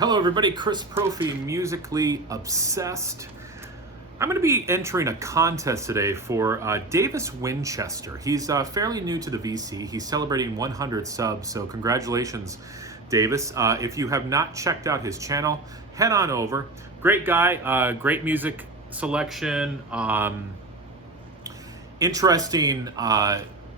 Hello everybody, Chris Profi, Musically Obsessed. I'm going to be entering a contest today for Davis Winchester. He's fairly new to the VC. He's celebrating 100 subs, so congratulations, Davis. If you have not checked out his channel, head on over. Great guy, great music selection, interesting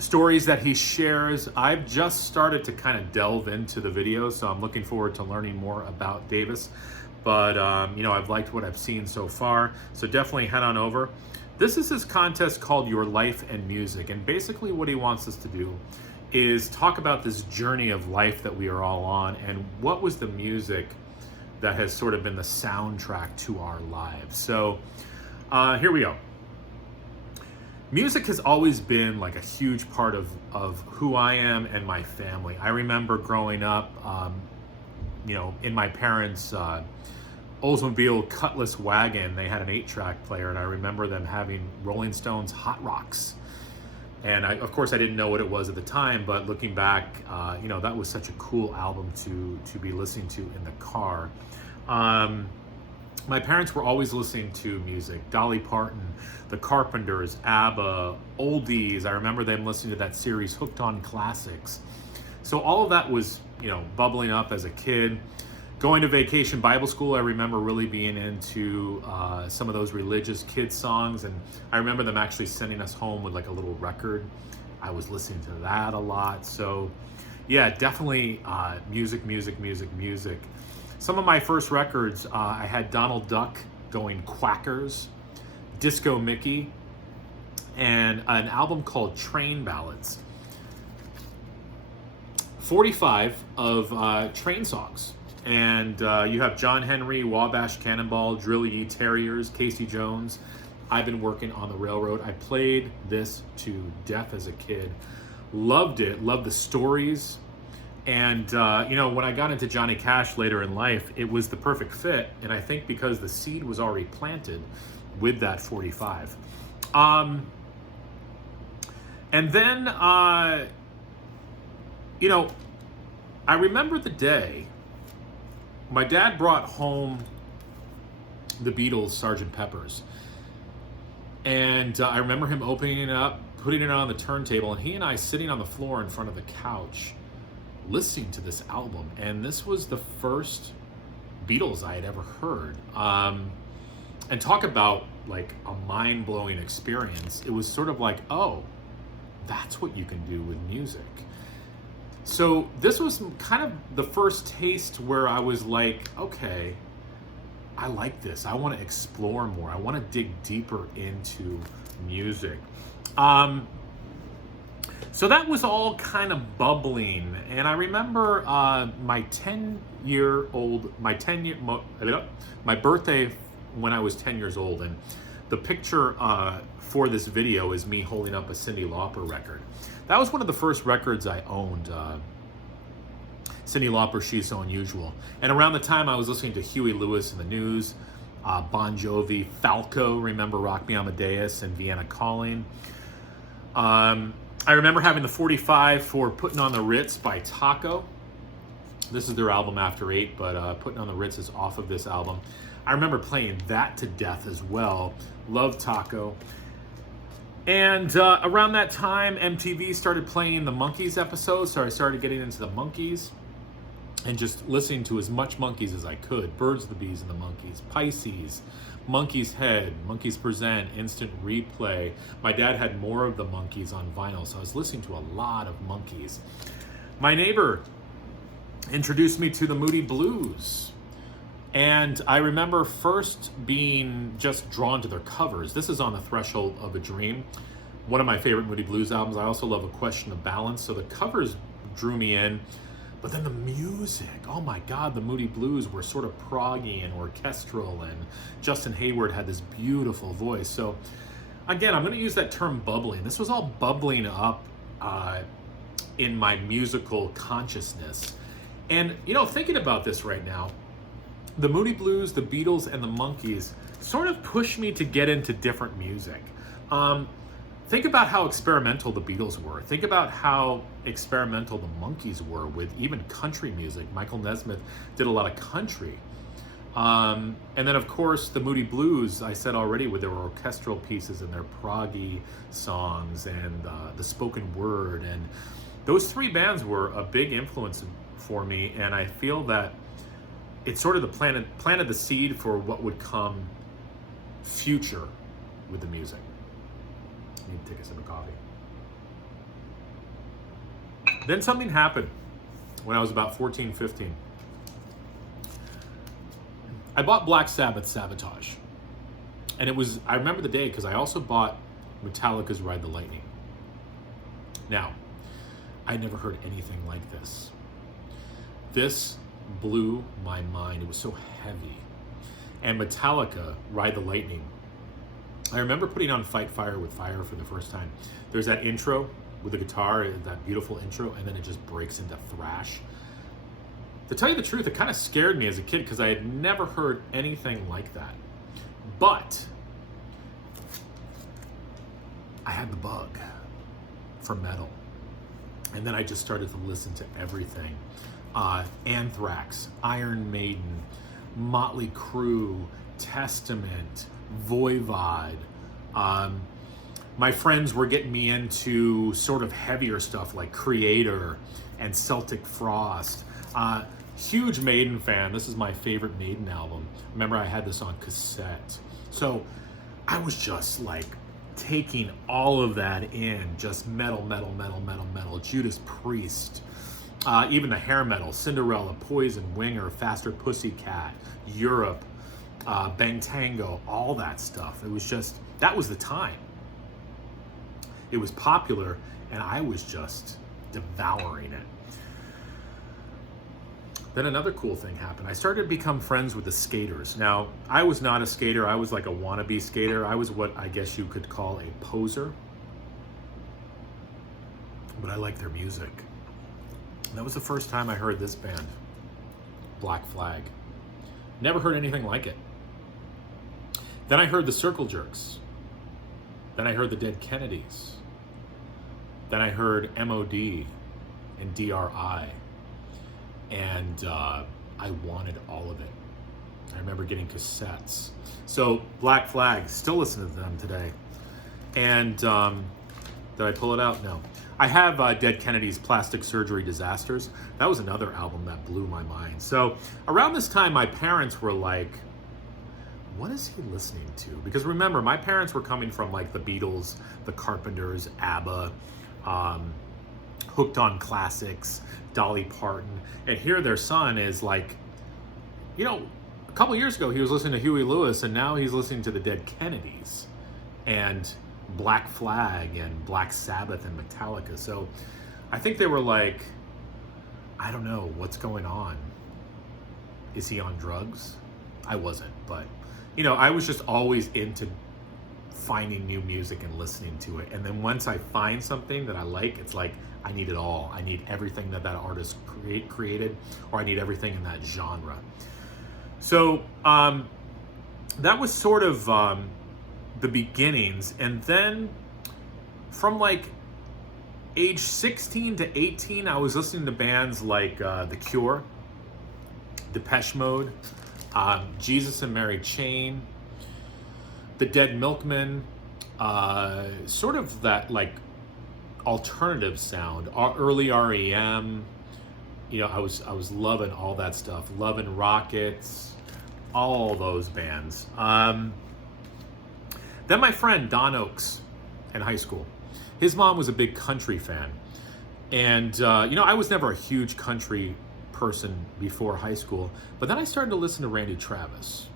stories that he shares. I've just started to kind of delve into the videos, so I'm looking forward to learning more about Davis. But, I've liked what I've seen so far, so definitely head on over. This is his contest called Your Life and Music, and basically what he wants us to do is talk about this journey of life that we are all on, and what was the music that has sort of been the soundtrack to our lives. So, here we go. Music has always been like a huge part of who I am and my family. I remember growing up, in my parents' Oldsmobile Cutlass wagon, they had an 8-track player, and I remember them having Rolling Stones' Hot Rocks. And of course, I didn't know what it was at the time, but looking back, that was such a cool album to be listening to in the car. My parents were always listening to music. Dolly Parton, The Carpenters, ABBA, oldies. I remember them listening to that series, Hooked on Classics. So all of that was, bubbling up as a kid. Going to vacation Bible school, I remember really being into some of those religious kid songs. And I remember them actually sending us home with like a little record. I was listening to that a lot. So yeah, definitely music. Some of my first records, I had Donald Duck going Quackers, Disco Mickey, and an album called Train Ballads. 45 of train songs. And you have John Henry, Wabash Cannonball, Drill Ye Terriers, Casey Jones. I've been working on the railroad. I played this to death as a kid. Loved it, loved the stories. And, when I got into Johnny Cash later in life, it was the perfect fit. And I think because the seed was already planted with that 45. And then, I remember the day my dad brought home the Beatles' Sgt. Pepper's. And I remember him opening it up, putting it on the turntable, and he and I sitting on the floor in front of the couch listening to this album. And this was the first Beatles I had ever heard. And talk about like a mind-blowing experience. It was sort of like, oh, that's what you can do with music. So this was kind of the first taste where I was like, okay, I like this. I want to explore more. I want to dig deeper into music. So that was all kind of bubbling. And I remember my birthday when I was 10 years old. And the picture for this video is me holding up a Cyndi Lauper record. That was one of the first records I owned. Cyndi Lauper, She's So Unusual. And around the time I was listening to Huey Lewis and the News, Bon Jovi, Falco, remember Rock Me Amadeus, and Vienna Calling. I remember having the 45 for Putting on the Ritz by Taco. This is their album After 8, but Putting on the Ritz is off of this album. I remember playing that to death as well. Love Taco. And around that time, MTV started playing the Monkees episodes, so I started getting into the Monkees and just listening to as much Monkees as I could. Birds, the Bees, and the Monkees. Pisces, Monkees Head, Monkees Present, Instant Replay. My dad had more of the Monkees on vinyl, so I was listening to a lot of Monkees. My neighbor introduced me to the Moody Blues. And I remember first being just drawn to their covers. This is On the Threshold of a Dream, one of my favorite Moody Blues albums. I also love A Question of Balance, so the covers drew me in. But then the music, oh my God, the Moody Blues were sort of proggy and orchestral, and Justin Hayward had this beautiful voice. So again, I'm gonna use that term bubbling. This was all bubbling up in my musical consciousness. And thinking about this right now, the Moody Blues, the Beatles, and the Monkees sort of pushed me to get into different music. Think about how experimental the Beatles were. Think about how experimental the Monkees were with even country music. Michael Nesmith did a lot of country. And then, of course, the Moody Blues, I said already, with their orchestral pieces and their proggy songs and the spoken word. And those three bands were a big influence for me. And I feel that it sort of planted the seed for what would come future with the music. I need to take a sip of coffee. Then something happened when I was about 14, 15. I bought Black Sabbath Sabotage. And I remember the day because I also bought Metallica's Ride the Lightning. Now, I'd never heard anything like this. This blew my mind. It was so heavy. And Metallica, Ride the Lightning, I remember putting on Fight Fire with Fire for the first time. There's that intro with the guitar, that beautiful intro, and then it just breaks into thrash. To tell you the truth, it kind of scared me as a kid because I had never heard anything like that. But I had the bug for metal. And then I just started to listen to everything. Anthrax, Iron Maiden, Motley Crue, Testament, Voivod. My friends were getting me into sort of heavier stuff like Creator and Celtic Frost. Huge Maiden fan. This is my favorite Maiden album. Remember, I had this on cassette. So I was just like taking all of that in, just metal, metal, metal, metal, metal. Judas Priest, even the hair metal, Cinderella, Poison, Winger, Faster Pussycat, Europe, Bang Tango, all that stuff. It was just, that was the time. It was popular, and I was just devouring it. Then another cool thing happened. I started to become friends with the skaters. Now, I was not a skater. I was like a wannabe skater. I was what I guess you could call a poser. But I liked their music. That was the first time I heard this band, Black Flag. Never heard anything like it. Then I heard the Circle Jerks. Then I heard the Dead Kennedys. Then I heard MOD and DRI. And I wanted all of it. I remember getting cassettes. So Black Flag, still listen to them today. And did I pull it out? No. I have Dead Kennedy's Plastic Surgery Disasters. That was another album that blew my mind. So around this time, my parents were like, what is he listening to? Because remember, my parents were coming from like the Beatles, the Carpenters, ABBA, Hooked on Classics, Dolly Parton. And here their son is like, you know, a couple years ago he was listening to Huey Lewis, and now he's listening to the Dead Kennedys and Black Flag and Black Sabbath and Metallica. So I think they were like, I don't know, what's going on? Is he on drugs? I wasn't, but you know, I was just always into finding new music and listening to it. And then once I find something that I like, it's like, I need it all. I need everything that artist created, or I need everything in that genre. So that was sort of the beginnings. And then from like age 16 to 18, I was listening to bands like The Cure, Depeche Mode, Jesus and Mary Chain, The Dead Milkmen, sort of that like alternative sound, early REM. You know, I was loving all that stuff, loving Rockets, all those bands. Then my friend Don Oakes in high school, his mom was a big country fan, and you know, I was never a huge country person before high school, but then I started to listen to Randy Travis.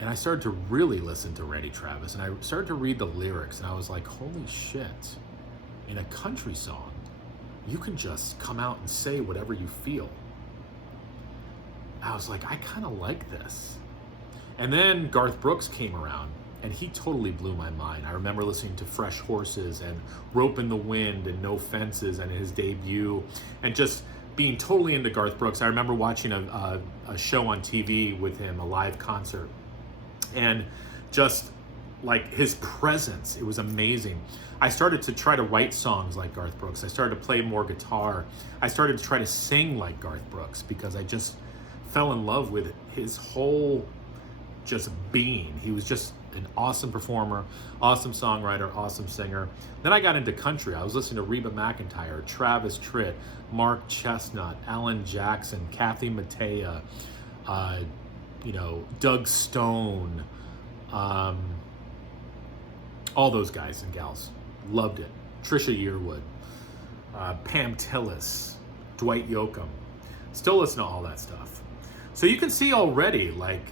And I started to really listen to Randy Travis, and I started to read the lyrics, and I was like, holy shit, in a country song, you can just come out and say whatever you feel. I was like, I kind of like this. And then Garth Brooks came around, and he totally blew my mind. I remember listening to Fresh Horses and Rope in the Wind and No Fences and his debut, and just being totally into Garth Brooks. I remember watching a show on TV with him, a live concert, and just like his presence. It was amazing. I started to try to write songs like Garth Brooks. I started to play more guitar. I started to try to sing like Garth Brooks because I just fell in love with his whole just being. He was just an awesome performer, awesome songwriter, awesome singer. Then I got into country. I was listening to Reba McEntire, Travis Tritt, Mark Chestnut, Alan Jackson, Kathy Mattea, Doug Stone, all those guys and gals. Loved it. Trisha Yearwood, Pam Tillis, Dwight Yoakam. Still listen to all that stuff. So you can see already, like,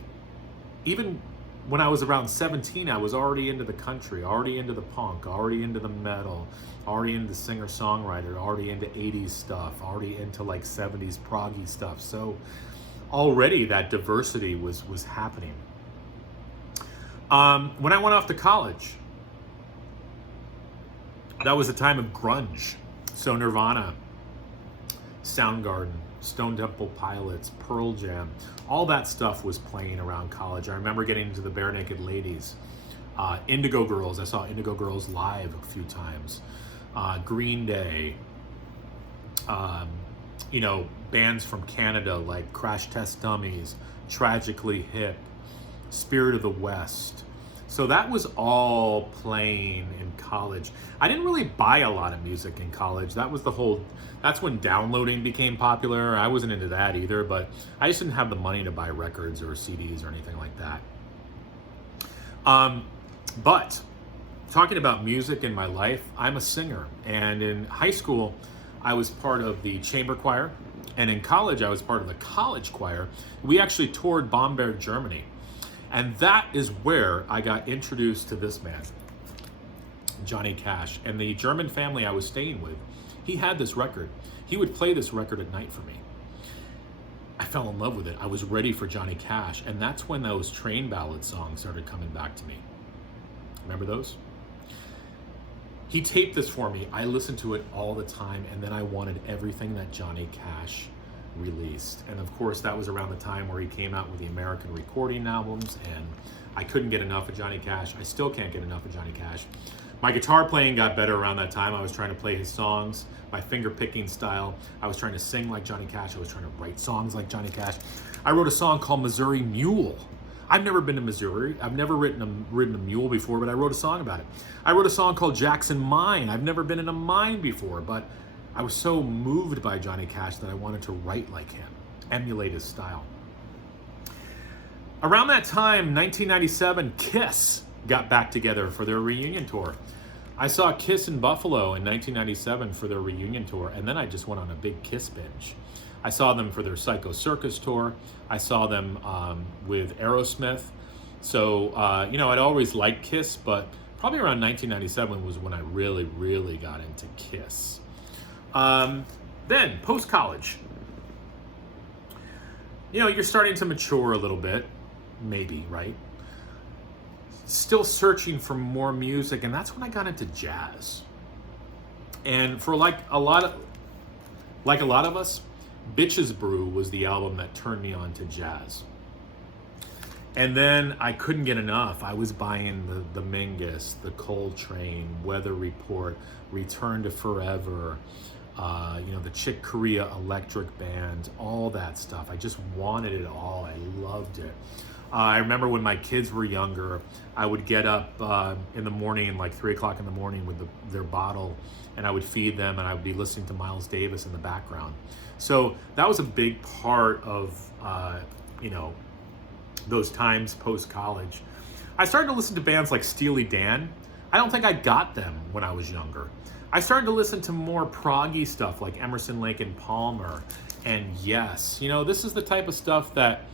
even when I was around 17, I was already into the country, already into the punk, already into the metal, already into the singer-songwriter, already into 80s stuff, already into like 70s proggy stuff. So already that diversity was happening. When I went off to college, that was a time of grunge. So Nirvana, Soundgarden, Stone Temple Pilots, Pearl Jam, all that stuff was playing around college. I remember getting into the Bare Naked Ladies, Indigo Girls. I saw Indigo Girls live a few times. Green Day, bands from Canada like Crash Test Dummies, Tragically Hip, Spirit of the West. So that was all playing in college. I didn't really buy a lot of music in college. That's when downloading became popular. I wasn't into that either, but I just didn't have the money to buy records or CDs or anything like that. But talking about music in my life, I'm a singer. And in high school, I was part of the chamber choir. And in college, I was part of the college choir. We actually toured Bamberg, Germany. And that is where I got introduced to this man, Johnny Cash. And the German family I was staying with, he had this record. He would play this record at night for me. I fell in love with it. I was ready for Johnny Cash. And that's when those train ballad songs started coming back to me. Remember those? He taped this for me. I listened to it all the time. And then I wanted everything that Johnny Cash released. And of course, that was around the time where he came out with the American recording albums, and I couldn't get enough of Johnny Cash. I still can't get enough of Johnny Cash. My guitar playing got better around that time. I was trying to play his songs, my finger picking style. I was trying to sing like Johnny Cash. I was trying to write songs like Johnny Cash. I wrote a song called Missouri Mule. I've never been to Missouri. I've never ridden a mule before, but I wrote a song about it. I wrote a song called Jackson Mine. I've never been in a mine before, but I was so moved by Johnny Cash that I wanted to write like him, emulate his style. Around that time, 1997, Kiss got back together for their reunion tour. I saw Kiss in Buffalo in 1997 for their reunion tour, and then I just went on a big Kiss binge. I saw them for their Psycho Circus tour. I saw them with Aerosmith. So, I'd always liked Kiss, but probably around 1997 was when I really, really got into Kiss. Then, post-college, you're starting to mature a little bit, maybe, right? Still searching for more music, and that's when I got into jazz. And for like a lot of us, Bitches Brew was the album that turned me on to jazz. And then I couldn't get enough. I was buying the Mingus, the Coltrane, Weather Report, Return to Forever, the Chick Corea Electric Band, all that stuff. I just wanted it all. I loved it. I remember when my kids were younger, I would get up in the morning, like 3 o'clock in the morning with their bottle, and I would feed them, and I would be listening to Miles Davis in the background. So that was a big part of, those times post-college. I started to listen to bands like Steely Dan. I don't think I got them when I was younger. I started to listen to more proggy stuff like Emerson, Lake and Palmer and Yes. This is the type of stuff that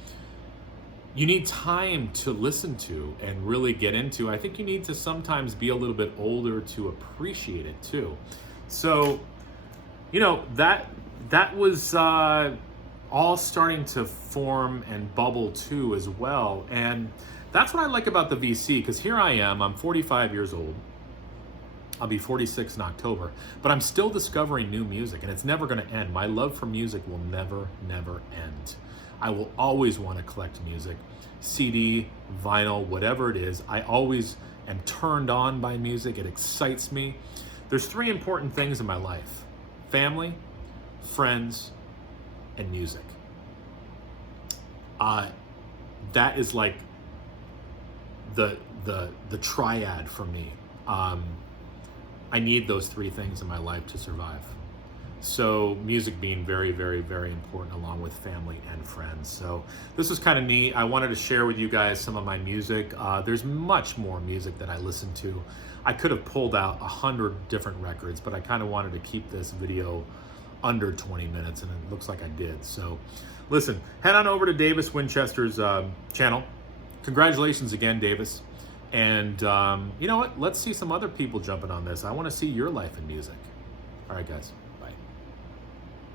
you need time to listen to and really get into. I think you need to sometimes be a little bit older to appreciate it too. So, that was all starting to form and bubble too as well. And that's what I like about the VC, because here I am, I'm 45 years old. I'll be 46 in October, but I'm still discovering new music, and it's never going to end. My love for music will never, never end. I will always want to collect music, CD, vinyl, whatever it is. I always am turned on by music. It excites me. There's three important things in my life: family, friends, and music. That is like the triad for me. I need those three things in my life to survive. So music being very, very, very important, along with family and friends. So this was kind of neat. I wanted to share with you guys some of my music. There's much more music that I listen to. I could have pulled out 100 different records, but I kind of wanted to keep this video under 20 minutes, and it looks like I did. So listen, head on over to Davis Winchester's channel. Congratulations again, Davis. And you know what? Let's see some other people jumping on this. I want to see your life in music. All right, guys.